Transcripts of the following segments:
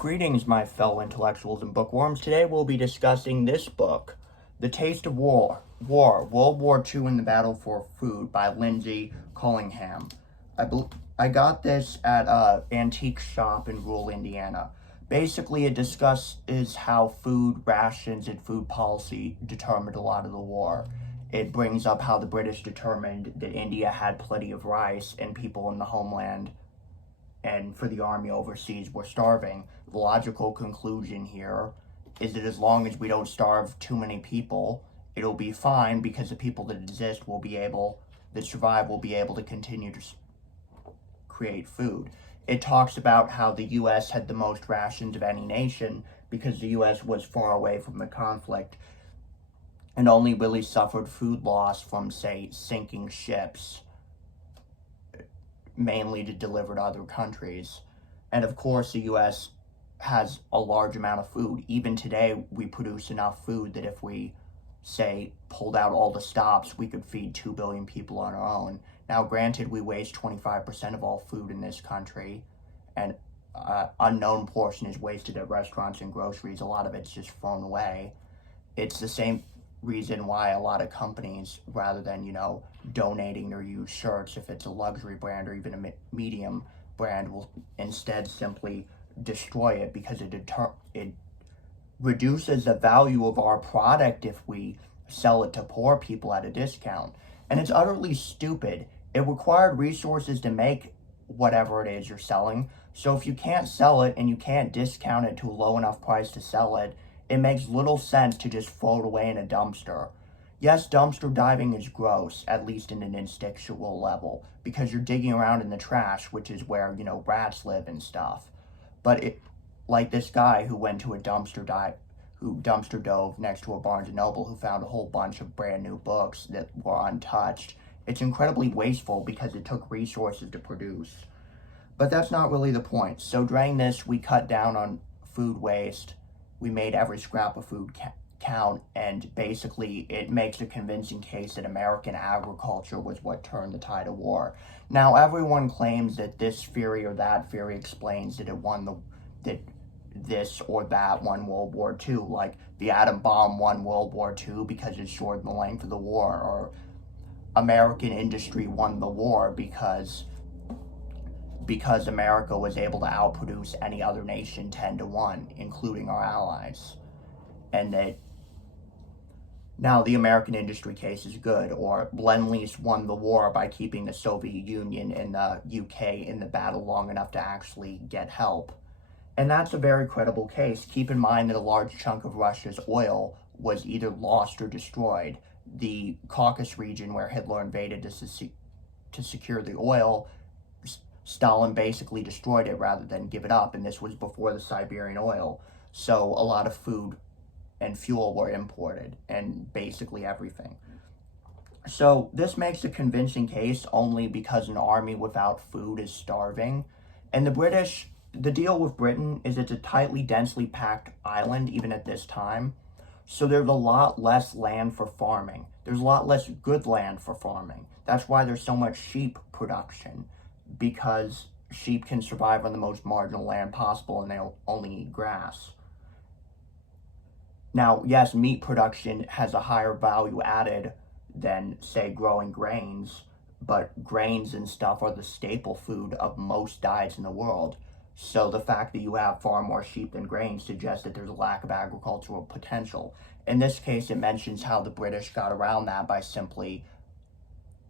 Greetings, my fellow intellectuals and bookworms. Today we'll be discussing this book, The Taste of World War II and the Battle for Food by Lindsay Collingham. I got this at an antique shop in rural Indiana. Basically, it discusses how food rations and food policy determined a lot of the war. It brings up how the British determined that India had plenty of rice and people in the homeland and for the army overseas were starving. The logical conclusion here is that as long as we don't starve too many people, it'll be fine because the people that survive will be able to continue to create food. It talks about how the U.S. had the most rations of any nation because the U.S. was far away from the conflict and only really suffered food loss from, say, sinking ships, mainly to deliver to other countries. And of course, the U.S. has a large amount of food. Even today, we produce enough food that if we, say, pulled out all the stops, we could feed 2 billion people on our own. Now, granted, we waste 25% of all food in this country, and unknown portion is wasted at restaurants and groceries. A lot of it's just thrown away. It's the same reason why a lot of companies, rather than, donating their used shirts, if it's a luxury brand or even a medium brand, will instead simply destroy it because it reduces the value of our product if we sell it to poor people at a discount. And it's utterly stupid. It required resources to make whatever it is you're selling. So if you can't sell it and you can't discount it to a low enough price to sell it, it makes little sense to just throw it away in a dumpster. Yes, dumpster diving is gross, at least in an instinctual level, because you're digging around in the trash, which is where, rats live and stuff. But like this guy who went to a dumpster dove next to a Barnes & Noble, who found a whole bunch of brand new books that were untouched. It's incredibly wasteful because it took resources to produce. But that's not really the point. So during this, we cut down on food waste. We made every scrap of food count, and basically it makes a convincing case that American agriculture was what turned the tide of war. Now, everyone claims that this theory or that theory explains that that this or that won World War II, like the atom bomb won World War II because it shortened the length of the war, or American industry won the war because America was able to outproduce any other nation 10-1, including our allies. And that now the American industry case is good, or Lend-Lease won the war by keeping the Soviet Union and the UK in the battle long enough to actually get help. And that's a very credible case. Keep in mind that a large chunk of Russia's oil was either lost or destroyed. The Caucasus region, where Hitler invaded to secure the oil, Stalin basically destroyed it rather than give it up, and this was before the Siberian oil. So a lot of food and fuel were imported, and basically everything. So this makes a convincing case only because an army without food is starving. And the deal with Britain is it's a tightly, densely packed island, even at this time. So there's a lot less land for farming. There's a lot less good land for farming. That's why there's so much sheep production, because sheep can survive on the most marginal land possible and they'll only eat grass. Now, yes, meat production has a higher value added than, say, growing grains, but grains and stuff are the staple food of most diets in the world. So the fact that you have far more sheep than grains suggests that there's a lack of agricultural potential. In this case, it mentions how the British got around that by simply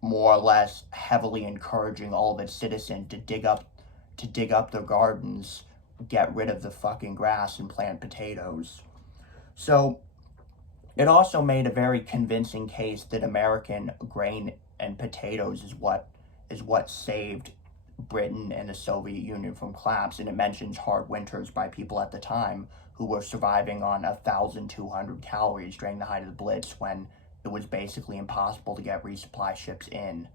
more or less heavily encouraging all of its citizens to dig up their gardens, get rid of the fucking grass, and plant potatoes. So it also made a very convincing case that American grain and potatoes is what saved Britain and the Soviet Union from collapse. And it mentions hard winters by people at the time who were surviving on 1,200 calories during the height of the Blitz, when it was basically impossible to get resupply ships in.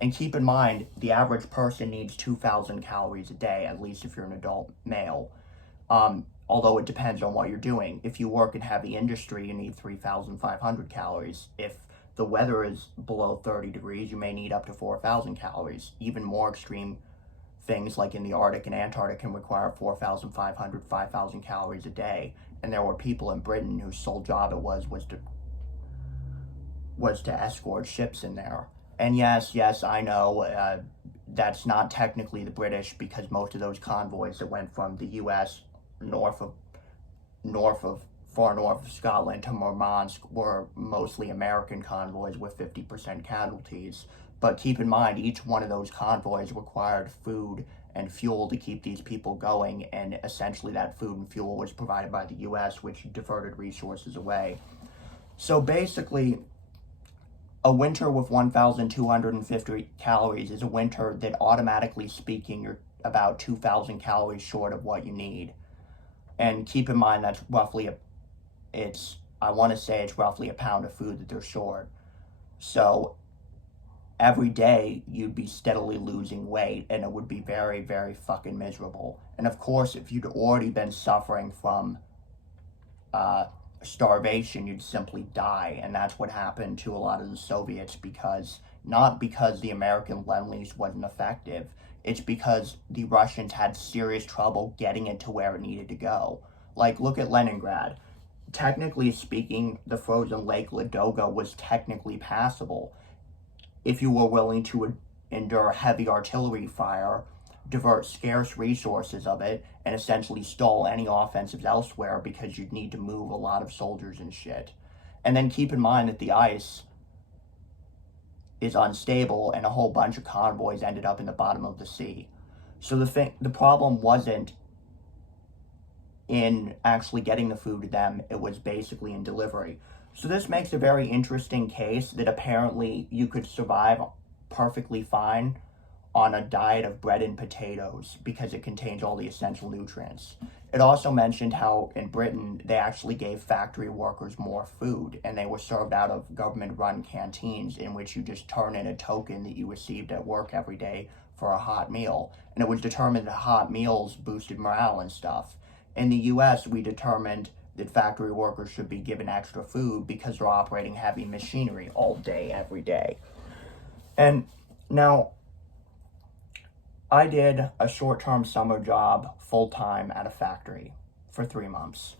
And keep in mind, the average person needs 2,000 calories a day, at least if you're an adult male. Although it depends on what you're doing. If you work in heavy industry, you need 3,500 calories. If the weather is below 30 degrees, you may need up to 4,000 calories. Even more extreme things like in the Arctic and Antarctic can require 4,500, 5,000 calories a day. And there were people in Britain whose sole job it was to escort ships in there. And yes, I know that's not technically the British, because most of those convoys that went from the U.S. north of far north of Scotland to Murmansk were mostly American convoys with 50% casualties. But keep in mind, each one of those convoys required food and fuel to keep these people going, and essentially that food and fuel was provided by the U.S., which diverted resources away. So basically, a winter with 1,250 calories is a winter that, automatically speaking, you're about 2,000 calories short of what you need. And keep in mind that's roughly I want to say it's roughly a pound of food that they're short. So every day you'd be steadily losing weight, and it would be very, very fucking miserable. And of course, if you'd already been suffering from starvation, you'd simply die. And that's what happened to a lot of the Soviets, not because the American Lend-Lease wasn't effective, it's because the Russians had serious trouble getting it to where it needed to go. Like, look at Leningrad. Technically speaking, the frozen Lake Ladoga was technically passable if you were willing to endure heavy artillery fire, divert scarce resources of it, and essentially stall any offensives elsewhere, because you'd need to move a lot of soldiers and shit. And then keep in mind that the ice is unstable, and a whole bunch of convoys ended up in the bottom of the sea. So the problem wasn't in actually getting the food to them, it was basically in delivery. So this makes a very interesting case that apparently you could survive perfectly fine on a diet of bread and potatoes, because it contains all the essential nutrients. It also mentioned how in Britain they actually gave factory workers more food, and they were served out of government-run canteens, in which you just turn in a token that you received at work every day for a hot meal. And it was determined that hot meals boosted morale and stuff. In the U.S., we determined that factory workers should be given extra food because they're operating heavy machinery all day, every day. And now, I did a short-term summer job full-time at a factory for 3 months.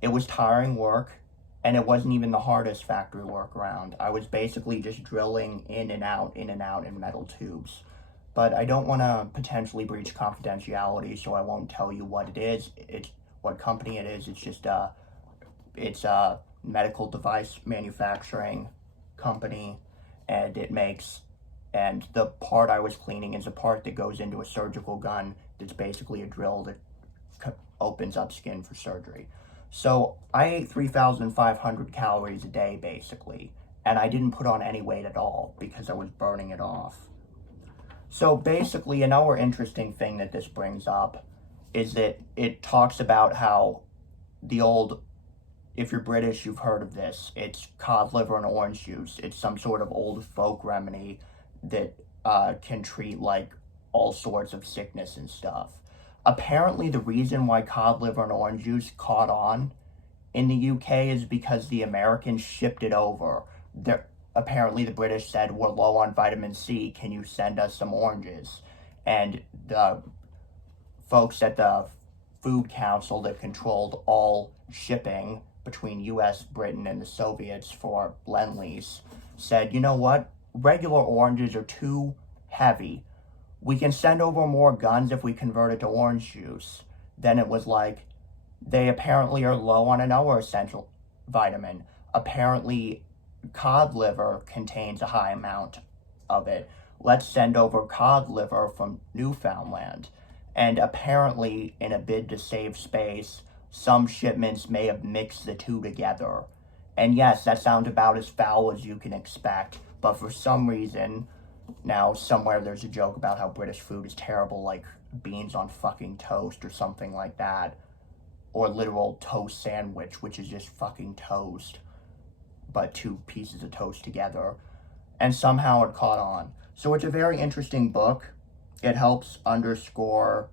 It was tiring work, and it wasn't even the hardest factory work around. I was basically just drilling in and out in metal tubes. But I don't want to potentially breach confidentiality, so I won't tell you what it is. It's what company it is. It's just it's a medical device manufacturing company, and the part I was cleaning is a part that goes into a surgical gun that's basically a drill that opens up skin for surgery. So I ate 3,500 calories a day, basically, and I didn't put on any weight at all because I was burning it off. So basically, another interesting thing that this brings up is that it talks about how if you're British, you've heard of this. It's cod liver and orange juice. It's some sort of old folk remedy that can treat like all sorts of sickness and stuff. Apparently, the reason why cod liver and orange juice caught on in the UK is because the Americans shipped it over. Apparently, the British said, we're low on vitamin C, can you send us some oranges? And the folks at the Food Council that controlled all shipping between US, Britain, and the Soviets for Lend-Lease said, you know what? Regular oranges are too heavy. We can send over more guns if we convert it to orange juice. Then it was like, they apparently are low on another essential vitamin. Apparently, cod liver contains a high amount of it. Let's send over cod liver from Newfoundland. And apparently, in a bid to save space, some shipments may have mixed the two together. And yes, that sounds about as foul as you can expect, but for some reason, now somewhere there's a joke about how British food is terrible, like beans on fucking toast or something like that, or literal toast sandwich, which is just fucking toast, but 2 pieces of toast together, and somehow it caught on. So it's a very interesting book. It helps underscore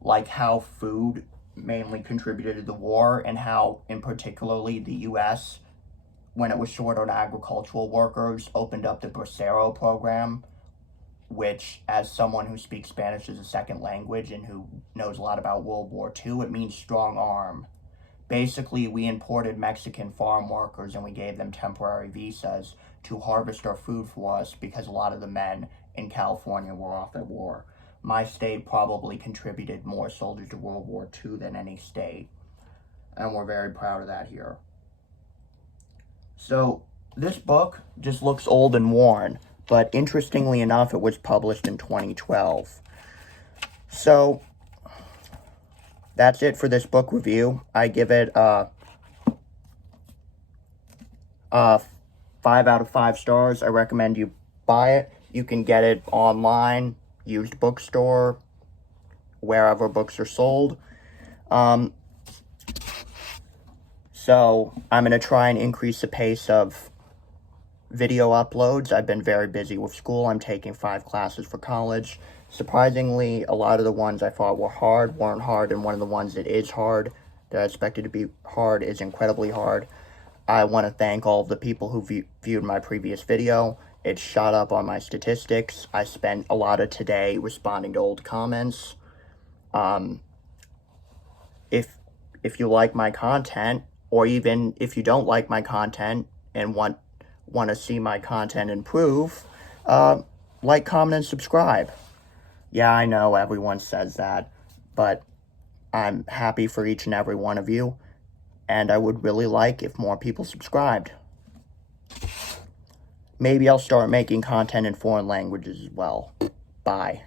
like how food mainly contributed to the war, and how, in particularly, the U.S., when it was short on agricultural workers, opened up the Bracero program, which, as someone who speaks Spanish as a second language and who knows a lot about World War II, it means strong arm. Basically, we imported Mexican farm workers and we gave them temporary visas to harvest our food for us because a lot of the men in California were off at war. My state probably contributed more soldiers to World War II than any state, and we're very proud of that here. So, this book just looks old and worn, but interestingly enough, it was published in 2012. So, that's it for this book review. I give it a 5 out of 5 stars. I recommend you buy it. You can get it online, used bookstore, wherever books are sold. So I'm going to try and increase the pace of video uploads. I've been very busy with school. I'm taking 5 classes for college. Surprisingly, a lot of the ones I thought were hard weren't hard, and one of the ones that is hard, that I expected to be hard, is incredibly hard. I want to thank all of the people who viewed my previous video. It shot up on my statistics. I spent a lot of today responding to old comments. If you like my content, or even if you don't like my content and want to see my content improve, like, comment, and subscribe. Yeah, I know everyone says that, but I'm happy for each and every one of you, and I would really like if more people subscribed. Maybe I'll start making content in foreign languages as well. Bye.